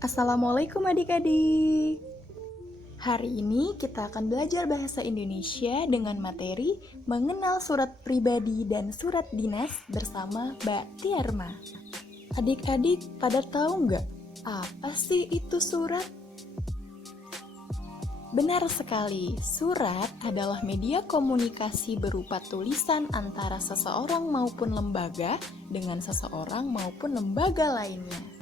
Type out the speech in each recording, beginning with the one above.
Assalamualaikum adik-adik. Hari ini kita akan belajar bahasa Indonesia dengan materi mengenal surat pribadi dan surat dinas bersama Mbak Tiarma. Adik-adik pada tahu nggak apa sih itu surat? Benar sekali, surat adalah media komunikasi berupa tulisan antara seseorang maupun lembaga dengan seseorang maupun lembaga lainnya.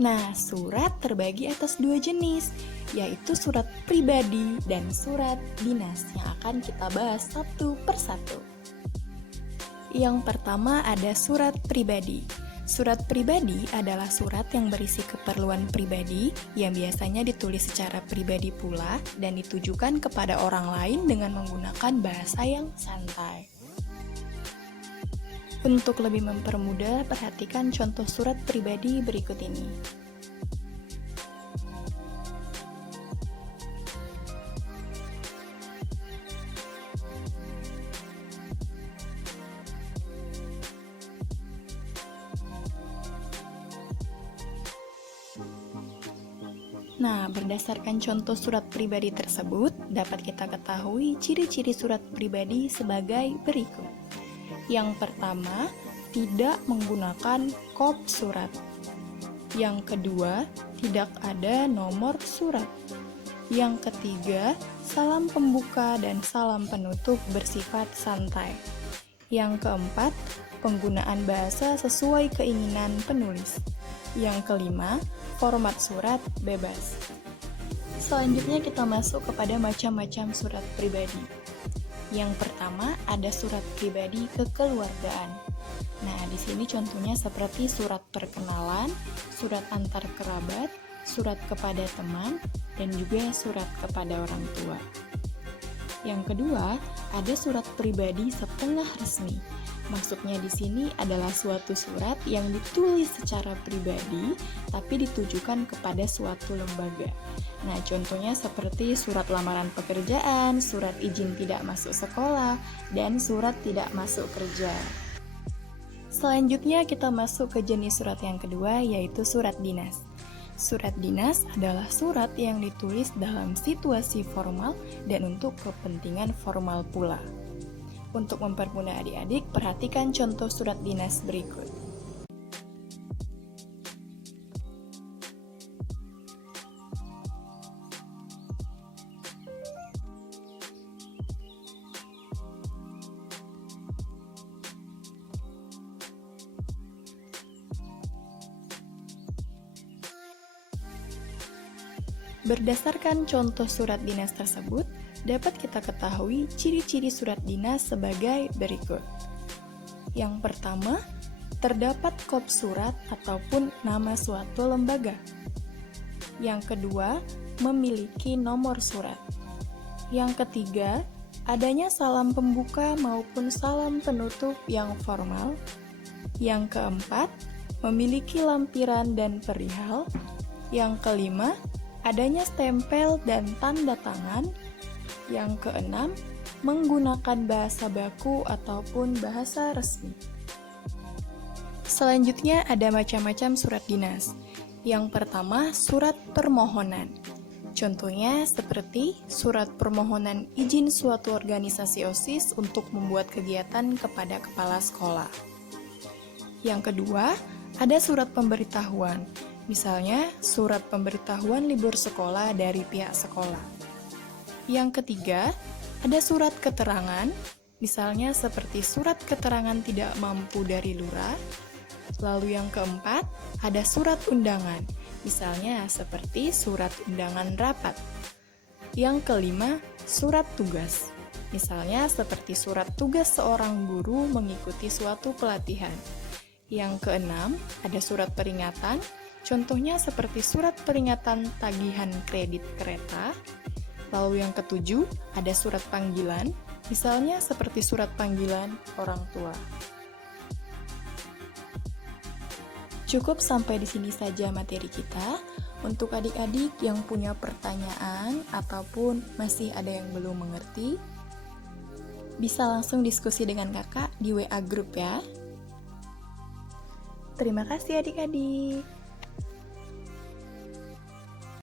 Nah, surat terbagi atas dua jenis, yaitu surat pribadi dan surat dinas yang akan kita bahas satu persatu. Yang pertama ada surat pribadi. Surat pribadi adalah surat yang berisi keperluan pribadi yang biasanya ditulis secara pribadi pula dan ditujukan kepada orang lain dengan menggunakan bahasa yang santai. Untuk lebih mempermudah, perhatikan contoh surat pribadi berikut ini. Nah, berdasarkan contoh surat pribadi tersebut, dapat kita ketahui ciri-ciri surat pribadi sebagai berikut. Yang pertama, tidak menggunakan kop surat. Yang kedua, tidak ada nomor surat. Yang ketiga, salam pembuka dan salam penutup bersifat santai. Yang keempat, penggunaan bahasa sesuai keinginan penulis. Yang kelima, format surat bebas. Selanjutnya kita masuk kepada macam-macam surat pribadi. Yang pertama ada surat pribadi kekeluargaan. Nah, di sini contohnya seperti surat perkenalan, surat antar kerabat, surat kepada teman, dan juga surat kepada orang tua. Yang kedua, ada surat pribadi setengah resmi. Maksudnya di sini adalah suatu surat yang ditulis secara pribadi tapi ditujukan kepada suatu lembaga. Nah, contohnya seperti surat lamaran pekerjaan, surat izin tidak masuk sekolah, dan surat tidak masuk kerja. Selanjutnya kita masuk ke jenis surat yang kedua, yaitu surat dinas. Surat dinas adalah surat yang ditulis dalam situasi formal dan untuk kepentingan formal pula. Untuk mempermudah adik-adik, perhatikan contoh surat dinas berikut. Berdasarkan contoh surat dinas tersebut, dapat kita ketahui ciri-ciri surat dinas sebagai berikut. Yang pertama, terdapat kop surat ataupun nama suatu lembaga. Yang kedua, memiliki nomor surat. Yang ketiga, adanya salam pembuka maupun salam penutup yang formal. Yang keempat, memiliki lampiran dan perihal. Yang kelima, adanya stempel dan tanda tangan. Yang keenam, menggunakan bahasa baku ataupun bahasa resmi. Selanjutnya ada macam-macam surat dinas. Yang pertama, surat permohonan. Contohnya seperti surat permohonan izin suatu organisasi OSIS untuk membuat kegiatan kepada kepala sekolah. Yang kedua, ada surat pemberitahuan. Misalnya, surat pemberitahuan libur sekolah dari pihak sekolah. Yang ketiga, ada surat keterangan, misalnya seperti surat keterangan tidak mampu dari lurah. Lalu yang keempat, ada surat undangan, misalnya seperti surat undangan rapat. Yang kelima, surat tugas, misalnya seperti surat tugas seorang guru mengikuti suatu pelatihan. Yang keenam, ada surat peringatan, contohnya seperti surat peringatan tagihan kredit kereta. Lalu yang ketujuh, ada surat panggilan, misalnya seperti surat panggilan orang tua. Cukup sampai di sini saja materi kita. Untuk adik-adik yang punya pertanyaan ataupun masih ada yang belum mengerti, bisa langsung diskusi dengan kakak di WA Group ya. Terima kasih adik-adik.